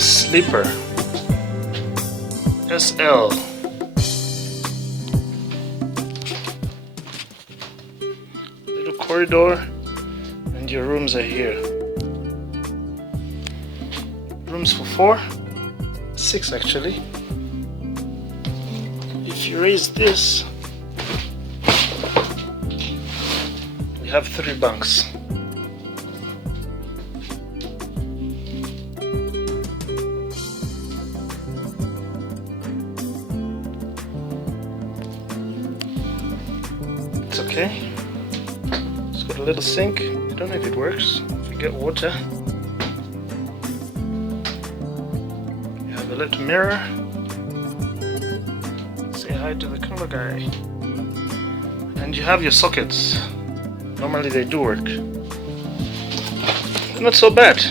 the sleeper. SL. Little corridor, and your rooms are here. Rooms for 4, 6 actually. If you raise this, we have 3 bunks. It's okay. It's got a little sink. I don't know if it works. If you get water. You have a little mirror. Say hi to the color guy. And you have your sockets. Normally they do work. Not so bad.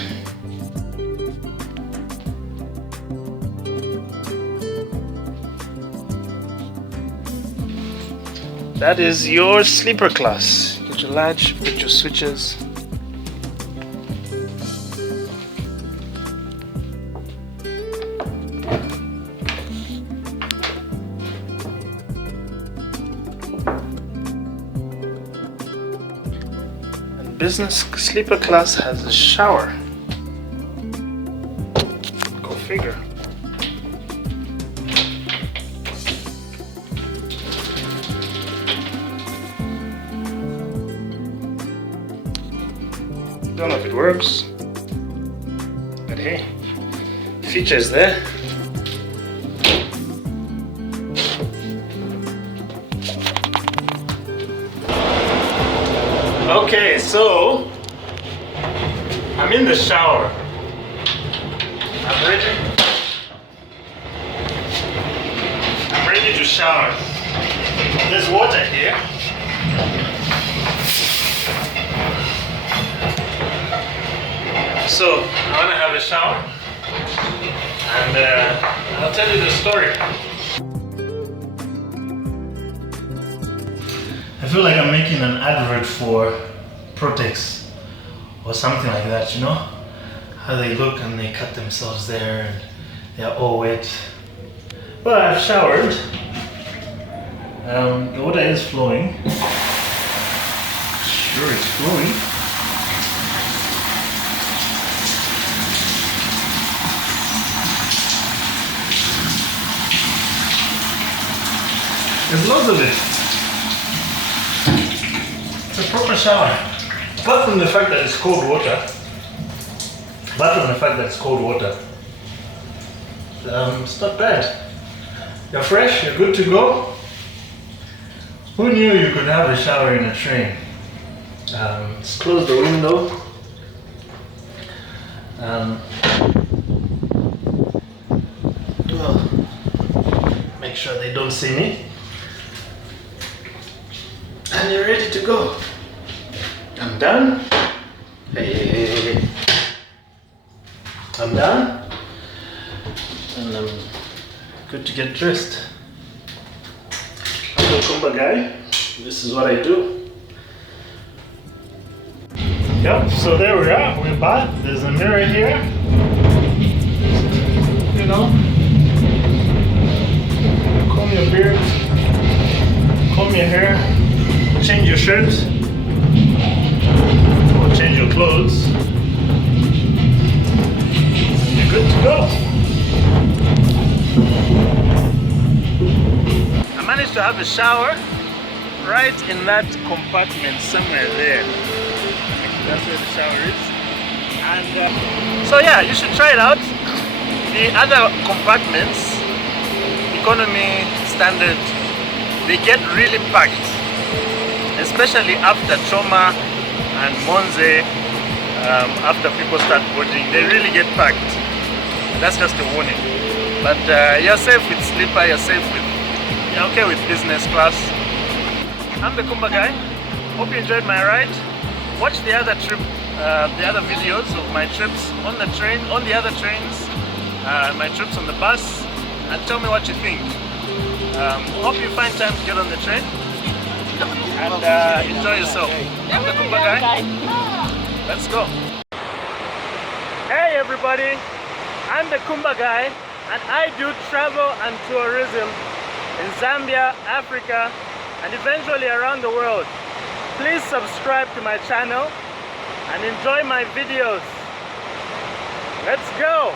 That is your sleeper class. Get your latch, get your switches. And business sleeper class has a shower. Go figure. Don't know if it works, but hey, features there. Okay, so I'm in the shower. I'm ready to shower. There's water here. So I want to have a shower, and I'll tell you the story. I feel like I'm making an advert for Protex or something like that, you know? How they look and they cut themselves there and they're all wet. But I've showered. The water is flowing. Sure, it's flowing. There's loads of it. It's a proper shower. Apart from the fact that it's cold water, it's not bad. You're fresh, you're good to go. Who knew you could have a shower in a train? Let's close the window. Make sure they don't see me. And you're ready to go. I'm done. Hey. I'm done. And I'm good to get dressed. I'm the Kumba guy. This is what I do. Yep, so there we are. We're back. There's a mirror here. You know. Comb your beard. Comb your hair. Change your shirt or change your clothes. You're good to go. I managed to have a shower right in that compartment somewhere there. That's where the shower is. And so yeah, you should try it out. The other compartments, economy, standard, they get really packed. Especially after Choma and Monze, after people start boarding, they really get packed. That's just a warning. But you're safe with sleeper, you're okay with business class. I'm the Kumba guy. Hope you enjoyed my ride. Watch the other videos of my trips on the train, on the other trains, my trips on the bus, and tell me what you think. Hope you find time to get on the train. And enjoy yourself. I'm the Kumba guy. Let's go. Hey everybody! I'm the Kumba guy, and I do travel and tourism in Zambia, Africa, and eventually around the world. Please subscribe to my channel and enjoy my videos. Let's go!